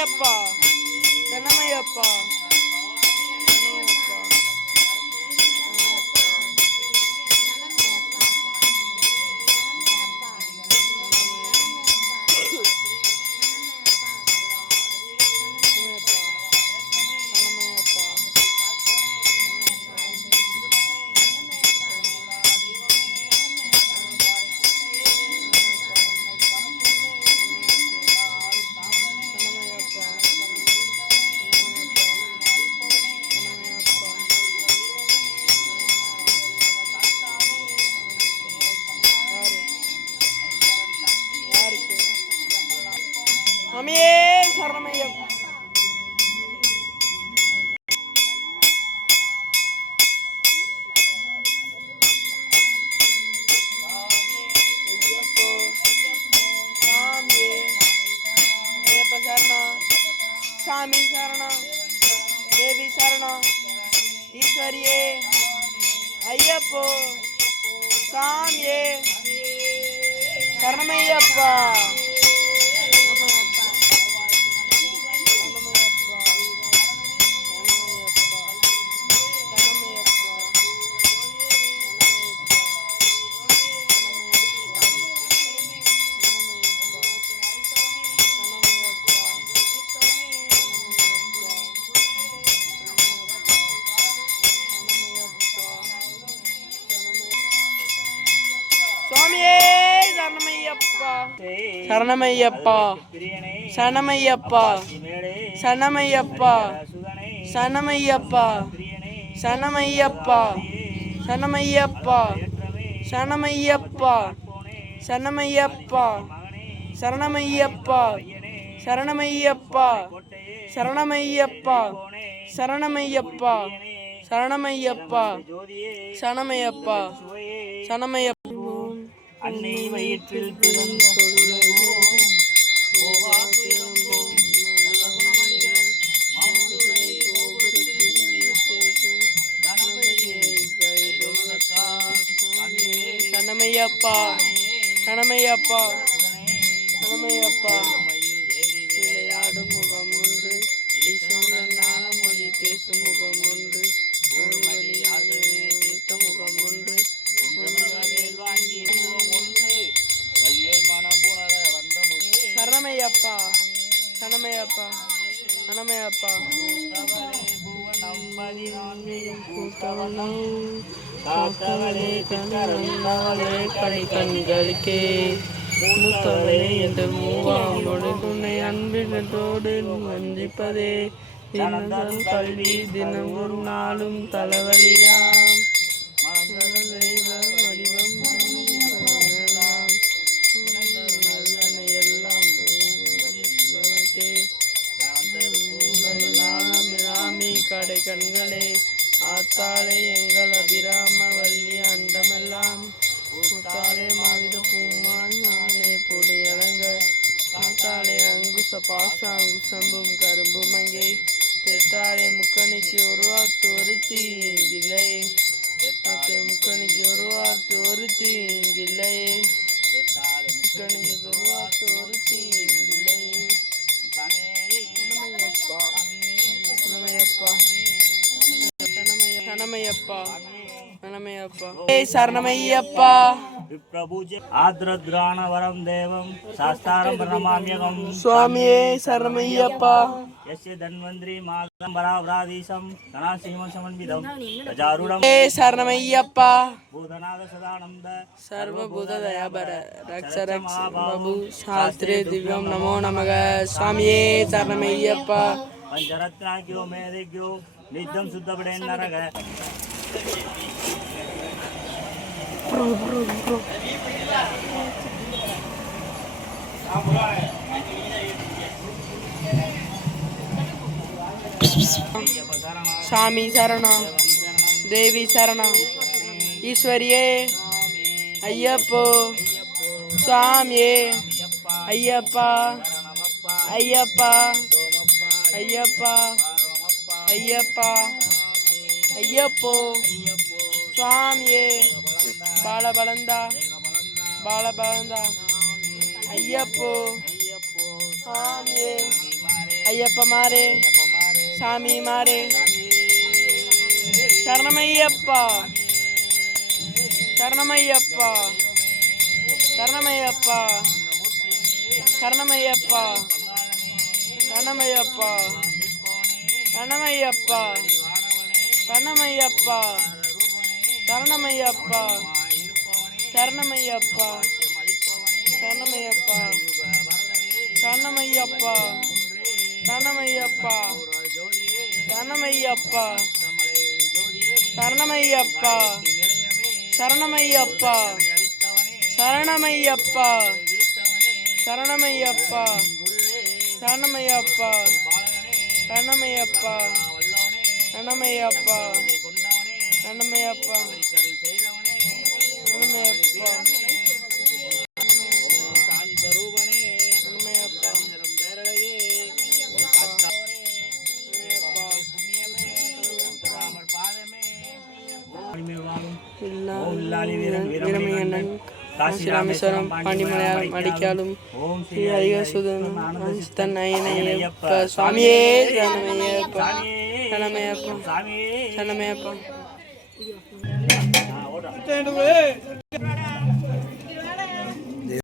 தென்னமையப்பா தென்னமையப்பா முருகே சரணமையம். சாமி சரணா தேவி சரணா ஈஸ்வரியே ஐயப்போ சாமியே சரணமையப்பா. சரணமையப்பா சனமையப்பா சனமையப்பா சனமையப்பா சனமையப்பா சனமையப்பா சனமையப்பா சனமையப்பா சரணமையப்பா சரணமையப்பா சரணமையப்பா சரணமையப்பா சரணமையப்பா சனமையப்பா சனமையப்பா அன்னை வயிற்றில் பிறந்த சரணமையப்பா சரணமையப்பா சரணமையப்பா விளையாடும் முகம் ஒன்று. ஈஸ்வரனான மொழி பேசும் முகம் ஒன்று. கணமையப்பா கணமையப்பா கணமையப்பா. காத்தவளே கண்ணவளே கடை கண்களுக்கே. மூத்தவளே என்று மூவாம் உன்னை அன்பினோடு வஞ்சிப்பதே. தினமும் கல்வி தினம் ஒரு நாளும் தலைவலியாம். ஆத்தாடை கண்களே ஆத்தாளே எங்கள் அபிராம வள்ளி அண்டமெல்லாம். கூத்தாளே மாவிட பூமான் நானே பொடி இறங்க ஆத்தாளே அங்குச பாச அங்குசம்பும் கரும்புமங்கை தெத்தாளே முக்கணிக்கு உருவாத்து ஒருத்தி இங்கில்லை முக்கணிக்கு உருவாத்து ஒருத்தி இங்கில்லையே ஐயப்பா அனமையப்பா ஏய் சரணமையப்பா பிரபுஜ ஆத்ரத்ராண வரம் தேவம் சாஸ்தாரம் பிரணமாமியகம் சுவாமியே சரணமையப்பா எஸ்ய தன்வந்திரி மாதம் பராபராதீசம் தனா சிம்மசமன்விதம் கஜாருடம் ஏ சரணமையப்பா பூதநாத சதானந்த சர்வபூத தயாபர ரக்ஷ ரக்ஷ பிரபு சாஸ்திரே திவ்யம் நமோ நமக சுவாமியே சரணமையப்பா பஞ்சரத்னாக்கியோ மேதைக்கியோ पञ्चरत्नाख्यो मेदिज्ञो नित्यं शुद्धपडेन् नरक சாமி சரணம் தேவி சரணம் ஈஸ்வரியே ஐயப்போ சுவாமியே ஐயப்பா ஐயப்பா ஐயப்பா ஐயப்பா ஐயப்போ சுவாமியே பாலபலந்தா பாலபலந்தா ஐயப்போ சுவாமியே ஐயப்ப மாறே சாமி மாறே சரணமையப்பா சரணமையப்பா சரணமையப்பா சரணமையப்பா சரணமையப்பா. சரணமையப்பா சரணமையப்பா சரணமையப்பா சரணமையப்பா சரணமையப்பா சரணமையப்பா சரணமையப்பா சரணமையப்பா சரணமையப்பா சரணமையப்பா சரணமையப்பா சரணமையப்பா சரணமையப்பா ரணமையப்பா ரணமையப்பா ரணமையப்பா ரணமையப்பா சாந்தரூபனே ரணமையப்பா பேரழகே பாதமே வீரமையண்ணன் ராமேஸ்வரம் பாண்டிமலையாளம் அடிக்காலும் ஸ்ரீ ஹரிகசுதனும் அஞ்சித்தன் நயனையப்ப சுவாமியே சனமையப்பா சனமையப்பா சனமையப்பா